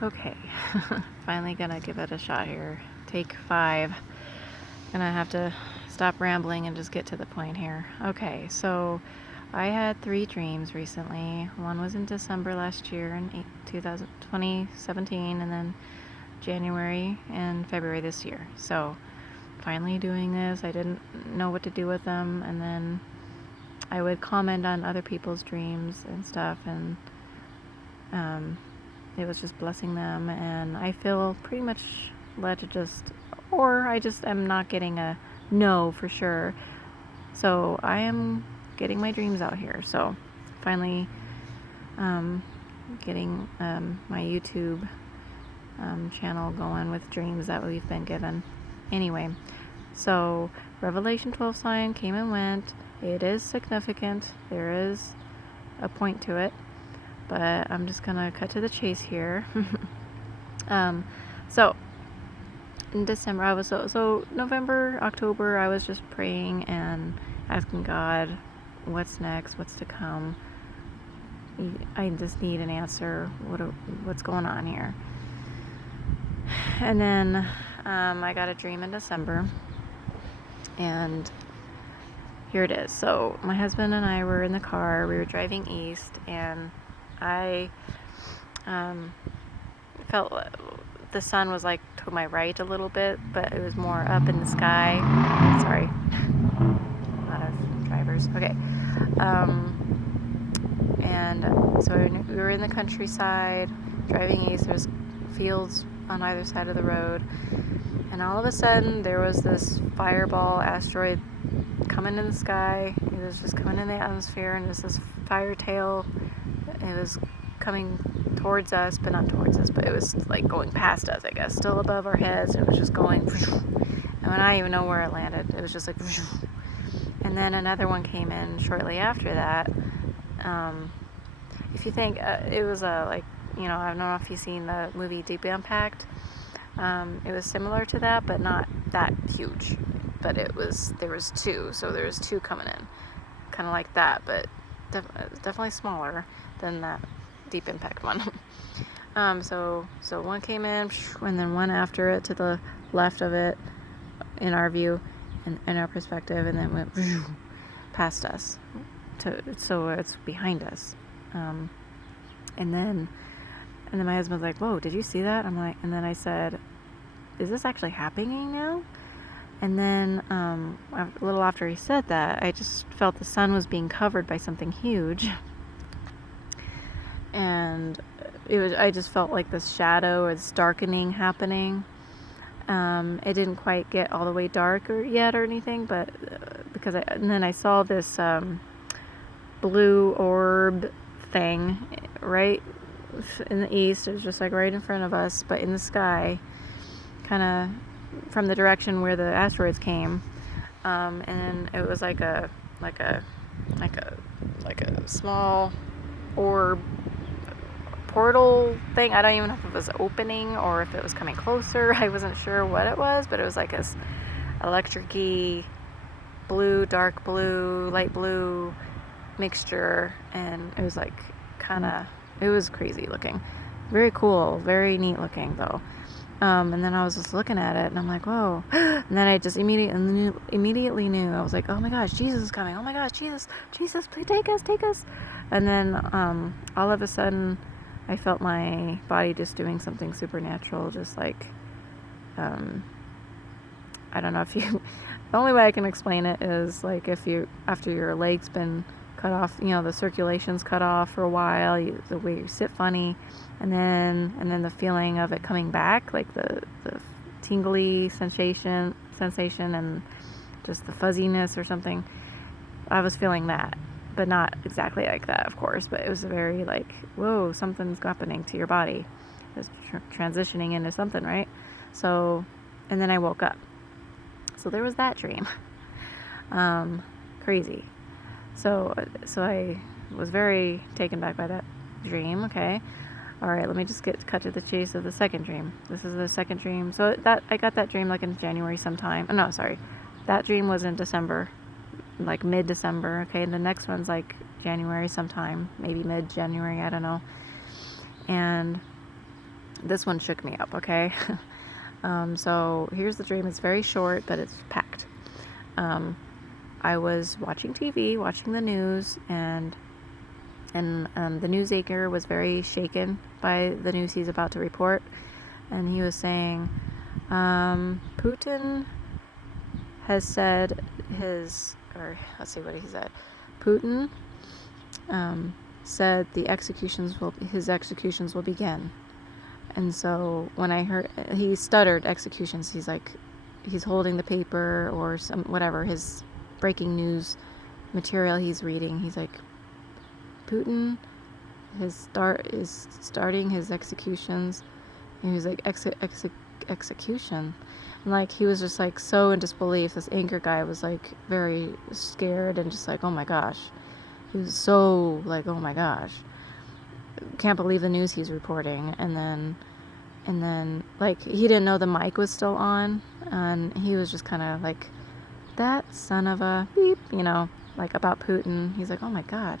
Okay, finally gonna give it a shot here. Take 5. Gonna have to stop rambling and just get to the point here. Okay, so I had 3 dreams recently. One was in December last year in 2017, and then January and February this year. So finally doing this. I didn't know what to do with them, and then I would comment on other people's dreams and stuff, and it was just blessing them, and I feel pretty much led to I just am not getting a no for sure. So I am getting my dreams out here. So finally getting my YouTube channel going with dreams that we've been given. Anyway, so Revelation 12 sign came and went. It is significant. There is a point to it. But I'm just gonna cut to the chase here. So in December, I was so November, October, I was just praying and asking God, what's next, what's to come. I just need an answer. What's going on here? And then I got a dream in December, and here it is. So my husband and I were in the car. We were driving east, and I felt the sun was like to my right a little bit, but it was more up in the sky. Sorry, a lot of drivers. Okay. And so we were in the countryside, driving east. There's fields on either side of the road, and all of a sudden there was this fireball asteroid coming in the sky. It was just coming in the atmosphere, and it was this fire tail. It was coming towards us, but not towards us, but it was like going past us, I guess, still above our heads. It was just going, and I don't even know where it landed. It was just like, and then another one came in shortly after that. If you think it was like, I don't know if you've seen the movie Deep Impact. It was similar to that, but not that huge. But there was 2, so there was 2 coming in, kind of like that, but definitely smaller than that Deep Impact one. So one came in, and then one after it to the left of it, in our view, in our perspective, and then went past us, so it's behind us. And then my husband's like, "Whoa, did you see that?" I'm like, and then I said, "Is this actually happening now?" And then a little after he said that, I just felt the sun was being covered by something huge. And I just felt like this shadow or this darkening happening. It didn't quite get all the way dark yet or anything, but and then I saw this blue orb thing right in the east. It was just like right in front of us, but in the sky, kind of from the direction where the asteroids came. And then it was like a small orb portal thing. I don't even know if it was opening or if it was coming closer. I wasn't sure what it was, but it was like this electric-y blue, dark blue, light blue mixture, and it was like it was crazy looking. Very cool, very neat looking though. And then I was just looking at it, and I'm like, whoa. And then I just immediately knew. I was like, oh my gosh, Jesus is coming. Oh my gosh, Jesus, please take us. And then all of a sudden, I felt my body just doing something supernatural, just like, I don't know if you, the only way I can explain it is like after your leg's been cut off, the circulation's cut off for a while, the way you sit funny, and then the feeling of it coming back, like the tingly sensation and just the fuzziness or something. I was feeling that, but not exactly like that, of course, but it was very like, whoa, something's happening to your body. It's transitioning into something, right? So, and then I woke up. So there was that dream. Crazy. So I was very taken back by that dream. Okay. All right, let me just cut to the chase of the second dream. This is the second dream. So I got that dream like in January sometime. Oh, no, sorry. That dream was in December, like mid-December. Okay, and the next one's like January sometime, maybe mid-January, I don't know. And This one shook me up, okay? So here's the dream. It's very short, but it's packed. I was watching TV, watching the news, and the news anchor was very shaken by the news he's about to report, and he was saying, Putin has said let's see what he said. Putin said his executions will begin. And so when I heard, he stuttered executions. He's holding the paper or whatever, his breaking news material he's reading. He's like, Putin is starting his executions. And he's like, execution. And like, he was just like so in disbelief. This anchor guy was like very scared and just like, oh my gosh. He was so like, oh my gosh. Can't believe the news he's reporting. And then like, he didn't know the mic was still on, and he was just kind of like, that son of a beep, like about Putin. He's like, oh my god.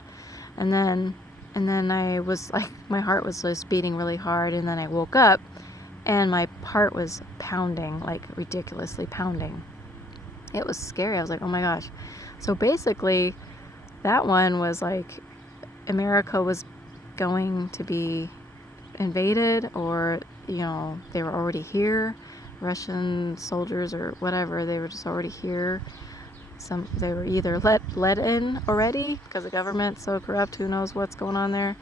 And then I was like, my heart was just beating really hard, and then I woke up and my heart was pounding, like ridiculously pounding. It was scary. I was like, oh my gosh. So basically that one was like, America was going to be invaded, or they were already here, Russian soldiers or whatever, they were just already here. They were either let in already because the government's so corrupt, who knows what's going on there.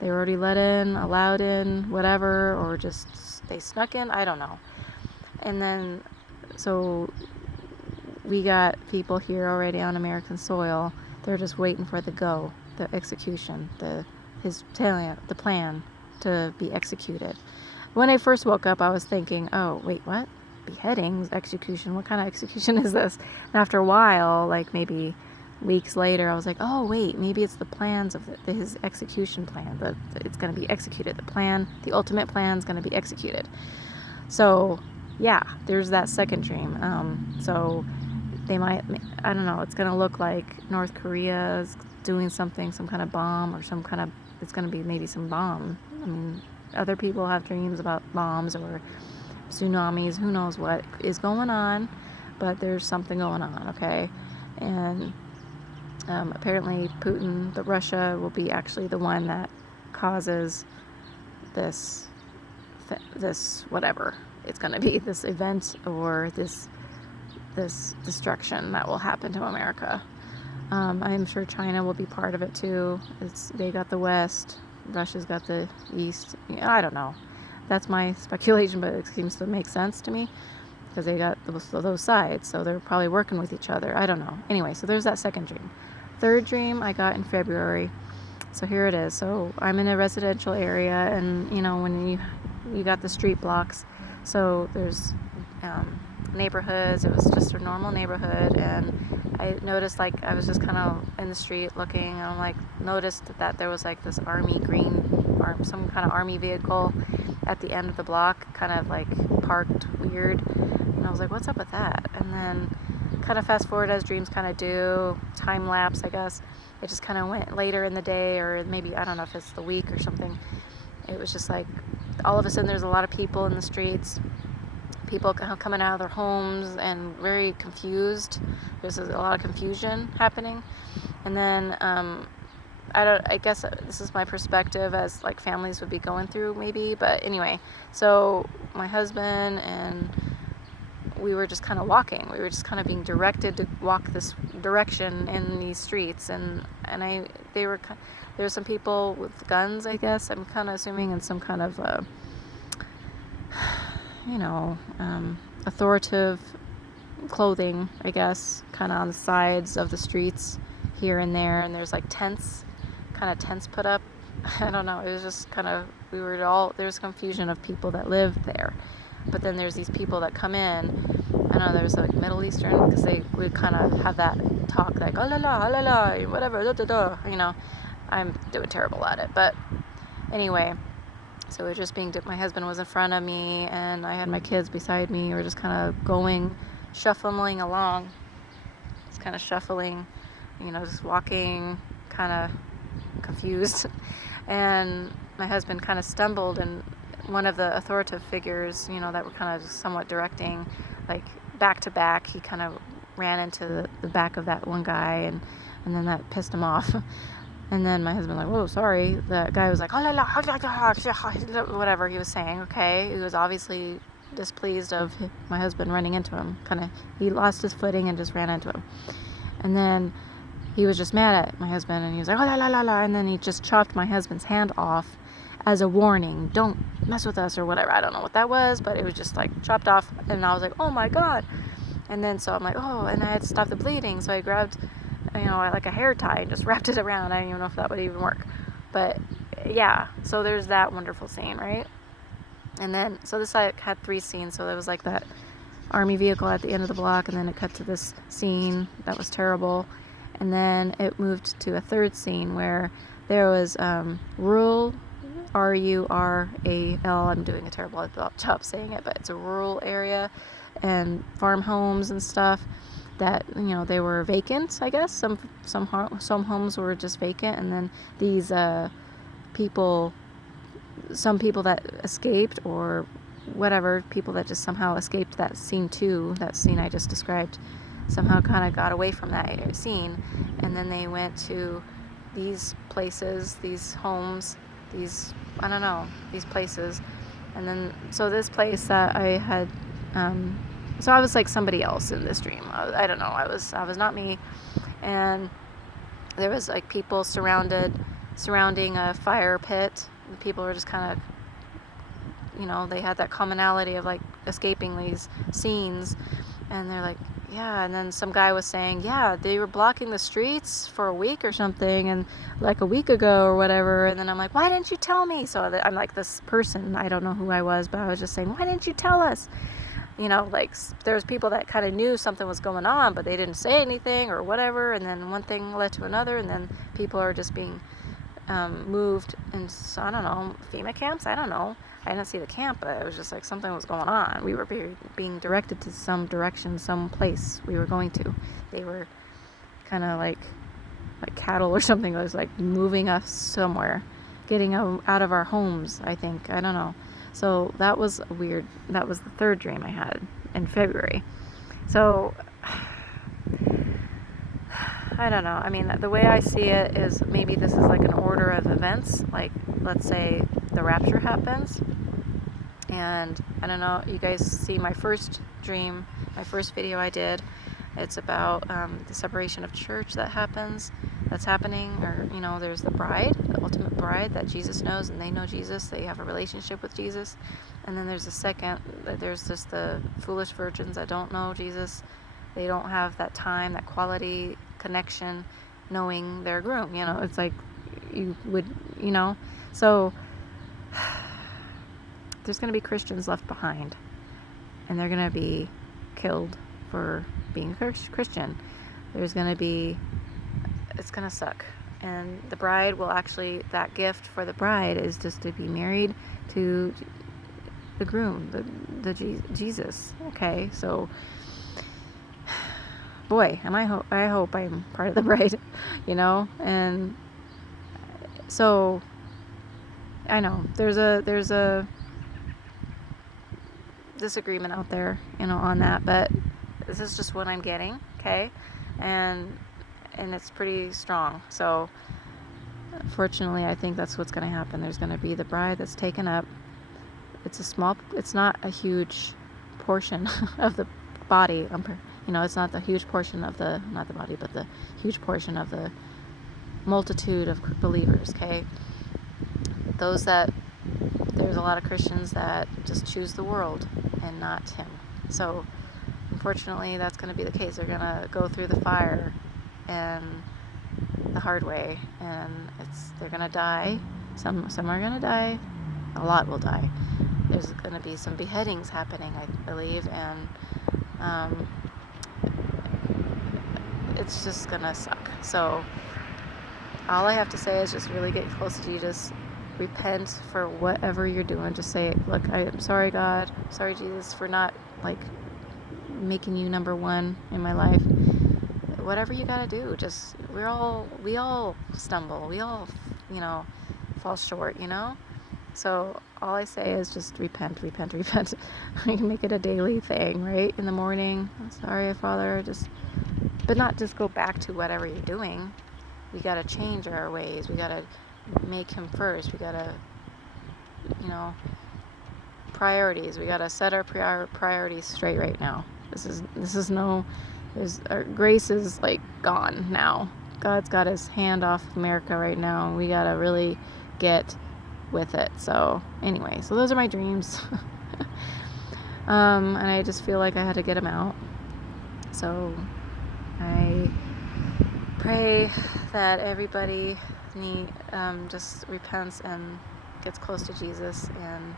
They were already let in, allowed in, whatever, or just they snuck in, I don't know. And then so we got people here already on American soil. They're just waiting for the execution, the plan to be executed. When I first woke up, I was thinking, oh, wait, what? Beheadings, execution, what kind of execution is this? And after a while, like maybe weeks later, I was like, oh, wait, maybe it's the plans of his execution plan, that it's going to be executed. The ultimate plan is going to be executed. So, yeah, there's that second dream. So they might, I don't know, it's going to look like North Korea is doing something, some kind of bomb or it's going to be maybe some bomb. I mean, other people have dreams about bombs or tsunamis, who knows what is going on, but there's something going on, okay? And apparently Russia will be actually the one that causes this whatever it's going to be, this event or this destruction that will happen to America. I'm sure China will be part of it too. They got the West, Russia's got the East. I don't know. That's my speculation, but it seems to make sense to me because they got those sides, so they're probably working with each other. I don't know. Anyway, so there's that second dream. Third dream I got in February. So here it is. So I'm in a residential area, and when you got the street blocks, so there's neighborhoods. It was just a normal neighborhood, and I noticed, like, I was just kind of in the street looking, and I'm like, noticed that there was like this some kind of army vehicle at the end of the block, kind of like parked weird, and I was like, what's up with that? And then kind of fast forward as dreams kind of do, time lapse, I guess. It just kind of went later in the day, or maybe, I don't know if it's the week or something. It was just like, all of a sudden there's a lot of people in the streets, people coming out of their homes and very confused. There's a lot of confusion happening. And then I guess this is my perspective as like families would be going through maybe, but anyway, so my husband and we were just kind of walking. We were just kind of being directed to walk this direction in these streets, and there were some people with guns, I guess. I'm kind of assuming, in some kind of authoritative clothing, I guess, kind of on the sides of the streets here and there, and there's like tents put up. I don't know, it was just kind of, there's confusion of people that live there, but then there's these people that come in. I know there's like Middle Eastern, because they would kind of have that talk like, oh la la, whatever, da da da, I'm doing terrible at it, but anyway. So it was just my husband was in front of me, and I had my kids beside me. We were just kind of shuffling along. Just kind of shuffling, just walking, kind of confused. And my husband kind of stumbled, and one of the authoritative figures, that were kind of somewhat directing, like back to back, he kind of ran into the back of that one guy, and then that pissed him off. And then my husband like, whoa, sorry. The guy was like, whatever he was saying. Okay, he was obviously displeased of my husband running into him. He lost his footing and just ran into him. And then he was just mad at my husband, and he was like, and then he just chopped my husband's hand off as a warning, don't mess with us or whatever. I don't know what that was, but it was just like chopped off. And I was like, oh my God. And then so I'm like, oh, and I had to stop the bleeding, so I grabbed like a hair tie and just wrapped it around. I don't even know if that would even work, but yeah, so there's that wonderful scene, right? And then so this had 3 scenes. So there was like that army vehicle at the end of the block, and then it cut to this scene that was terrible, and then it moved to a 3rd scene where there was rural, R-U-R-A-L, I'm doing a terrible job saying it, but it's a rural area, and farm homes and stuff that they were vacant. I guess some homes were just vacant, and then these some people that escaped, or whatever, people that just somehow escaped that scene I just described, somehow kind of got away from that scene, and then they went to these places, these homes, these places, and then so this place that I had. So I was like somebody else in this dream. I don't know. I was not me, and there was like people surrounding a fire pit. The people were just kind of, they had that commonality of like escaping these scenes, and they're like, yeah. And then some guy was saying, yeah, they were blocking the streets for a week or something, and like a week ago or whatever. And then I'm like, why didn't you tell me? So I'm like this person. I don't know who I was, but I was just saying, why didn't you tell us? Like there's people that kind of knew something was going on, but they didn't say anything or whatever, and then one thing led to another, and then people are just being moved, and so, I don't know, FEMA camps, I don't know. I didn't see the camp, but it was just like something was going on. We were being directed to some direction, some place we were going to. They were kind of like cattle or something. It was like moving us somewhere, getting out of our homes, I think. I don't know. So that was weird. That was the 3rd dream I had in February. So I don't know. I mean, the way I see it is maybe this is like an order of events. Like, let's say the rapture happens, and I don't know, you guys see my first dream, my first video I did. It's about the separation of church that's happening, or there's the bride, the ultimate bride that Jesus knows, and they know Jesus, they have a relationship with Jesus. And then there's there's just the foolish virgins that don't know Jesus. They don't have that time, that quality connection, knowing their groom. It's like you would, so there's going to be Christians left behind, and they're going to be killed for being Christian. It's going to suck. And the bride will actually, that gift for the bride is just to be married to the groom, the Jesus. Okay, so boy, I hope I'm part of the bride, and so I know there's a disagreement out there, on that, but this is just what I'm getting, okay, and it's pretty strong. So fortunately, I think that's what's going to happen. There's going to be the bride that's taken up. It's not a huge portion of the body. It's not the huge portion of not the body, but the huge portion of the multitude of believers, okay? There's a lot of Christians that just choose the world and not Him. So unfortunately, that's going to be the case. They're going to go through the fire and the hard way, and they're going to die. Some are going to die. A lot will die. There's going to be some beheadings happening, I believe, and it's just going to suck. So all I have to say is just really get close to Jesus. Repent for whatever you're doing. Just say, look, I'm sorry, God. Sorry, Jesus, for not making you number one in my life. Whatever you gotta do, just we all stumble. We all fall short, So all I say is just repent, repent, repent. I can make it a daily thing, right? In the morning, I'm sorry, Father, but not just go back to whatever you're doing. We got to change our ways. We got to make him first. We got to, priorities. We got to set our priorities straight right now. Our grace is like gone now. God's got his hand off America right now, and we got to really get with it. So anyway, so those are my dreams. And I just feel like I had to get them out. So I pray that everybody just repents and gets close to Jesus, and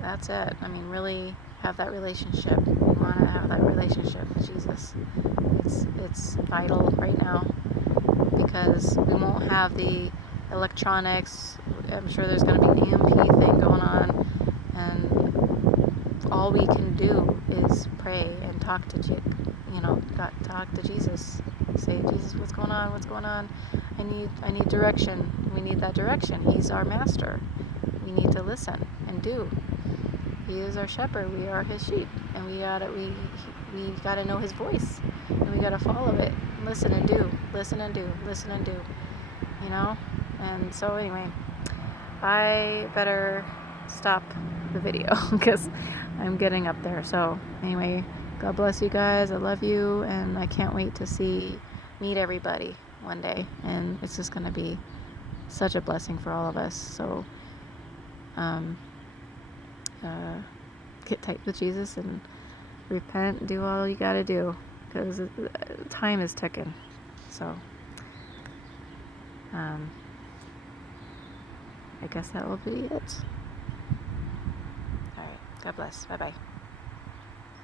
that's it. I mean, really have that relationship. We want to have that relationship with Jesus. It's vital right now, because we won't have the electronics. I'm sure there's going to be an EMP thing going on, and all we can do is pray and talk to talk to Jesus. Say, Jesus, what's going on? What's going on? I need direction. We need that direction. He's our master. We need to listen and do. He is our shepherd. We are his sheep, and we gotta know his voice, and we gotta follow it. Listen and do. Listen and do. Listen and do. And so anyway, I better stop the video because I'm getting up there. So anyway, God bless you guys. I love you, and I can't wait to meet everybody one day, and it's just gonna be such a blessing for all of us. So get tight with Jesus and repent, do all you gotta do, because time is ticking. So I guess that will be it. All right, God bless. Bye bye.